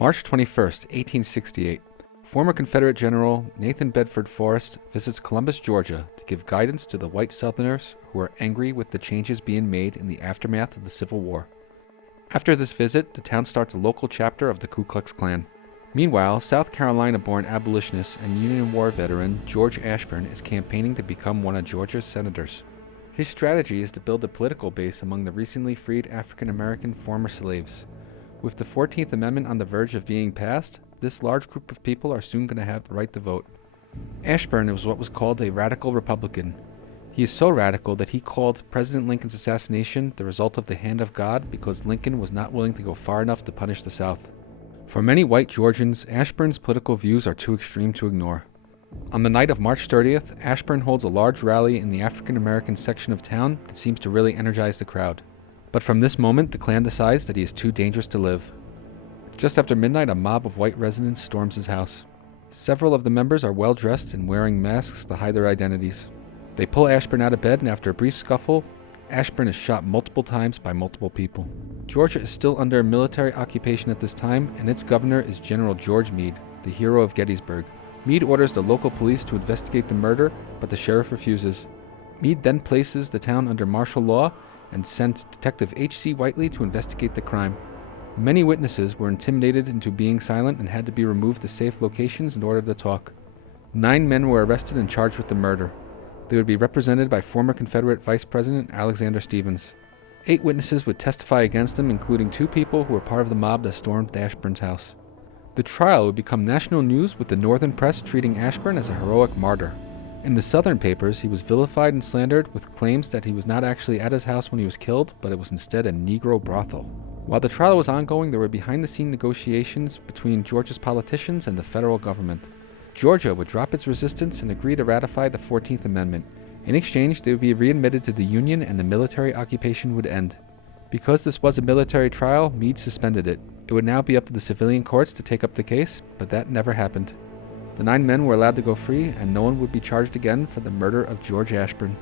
March 21st, 1868. Former Confederate General Nathan Bedford Forest visits Columbus, Georgia to give guidance to the white Southerners who are angry with the changes being made in the aftermath of the Civil War. After this visit, the town starts a local chapter of the Ku Klux Klan. Meanwhile, South Carolina-born abolitionist and Union War veteran George Ashburn is campaigning to become one of Georgia's senators. His strategy is to build a political base among the recently freed African-American former slaves. With the 14th Amendment on the verge of being passed, this large group of people are soon going to have the right to vote. Ashburn was what was called a radical Republican. He is so radical that he called President Lincoln's assassination the result of the hand of God because Lincoln was not willing to go far enough to punish the South. For many white Georgians, Ashburn's political views are too extreme to ignore. On the night of March 30th, Ashburn holds a large rally in the African-American section of town that seems to really energize the crowd. But from this moment, the Klan decides that he is too dangerous to live. Just after midnight, a mob of white residents storms his house. Several of the members are well dressed and wearing masks to hide their identities. They pull Ashburn out of bed, and after a brief scuffle, Ashburn is shot multiple times by multiple people. Georgia is still under military occupation at this time, and its governor is General George Meade, the hero of Gettysburg. Meade orders the local police to investigate the murder, but the sheriff refuses. Meade then places the town under martial law and sent Detective H.C. Whiteley to investigate the crime. Many witnesses were intimidated into being silent and had to be removed to safe locations in order to talk. 9 men were arrested and charged with the murder. They would be represented by former Confederate Vice President Alexander Stephens. 8 witnesses would testify against them, including 2 people who were part of the mob that stormed Ashburn's house. The trial would become national news, with the northern press treating Ashburn as a heroic martyr. In the southern papers, he was vilified and slandered with claims that he was not actually at his house when he was killed, but it was instead a Negro brothel. While the trial was ongoing, there were behind-the-scenes negotiations between Georgia's politicians and the federal government. Georgia would drop its resistance and agree to ratify the 14th Amendment. In exchange, they would be readmitted to the Union and the military occupation would end. Because this was a military trial, Meade suspended it. It would now be up to the civilian courts to take up the case, but that never happened. The 9 men were allowed to go free, and no one would be charged again for the murder of George Ashburn.